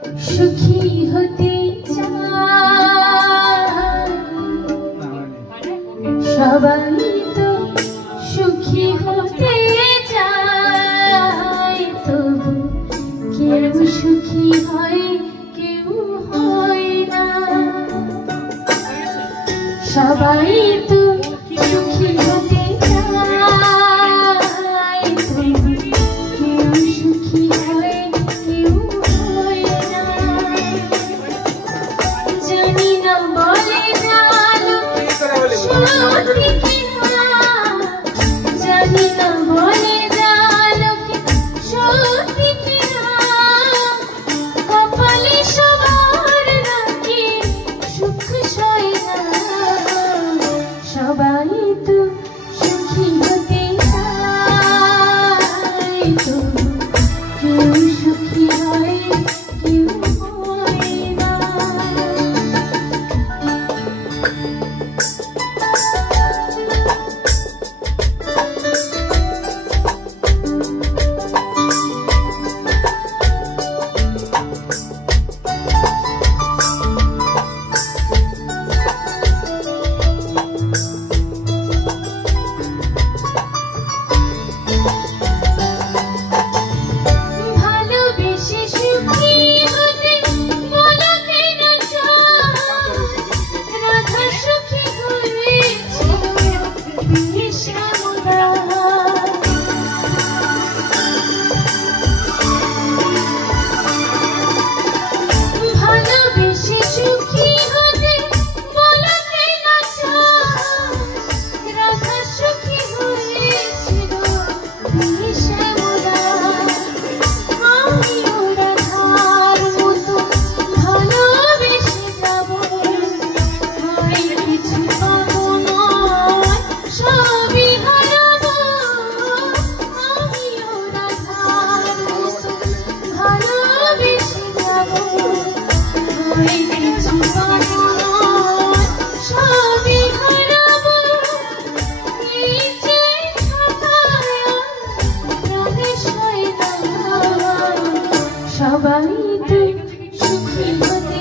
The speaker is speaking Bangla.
সুখী হতে চাই, সবাই তো সুখী হতে চায়, তবু কেউ সুখী হয় কেউ হয় না। সবাই তো সুখী হতে চায়, তবু কেউ সুখী হয় কেউ হয় না। জানি না বলে জানো সত্যি কিনা, জানি না বলে জানো সত্যি কিনা, কপালে সবার নাকি সুখ সয় না। সবাই তো সুখী হতে চায়, তবু কেউ সুখী হয় কেউ হয় না। ভালোবেসে সুখী হতে বলো কেন চাও, রাধা সুখী হয়েছিল শ্যামলা। ভালোবেসে সুখী হতে বলো কেন চাও, রাধা সুখী হয়েছিল শ্যামলা। আমিও রাধার মতো ভালোবেসে যাব, হয় কিছু পাবো নয় সবই হারাবো। আমিও রাধার মতো ভালোবেসে যাব, হয় কিছু পাবো নয় সবই হারাবো। এই যে ঢাকায় প্রাণে সয় না, সবাই তো সুখী হতে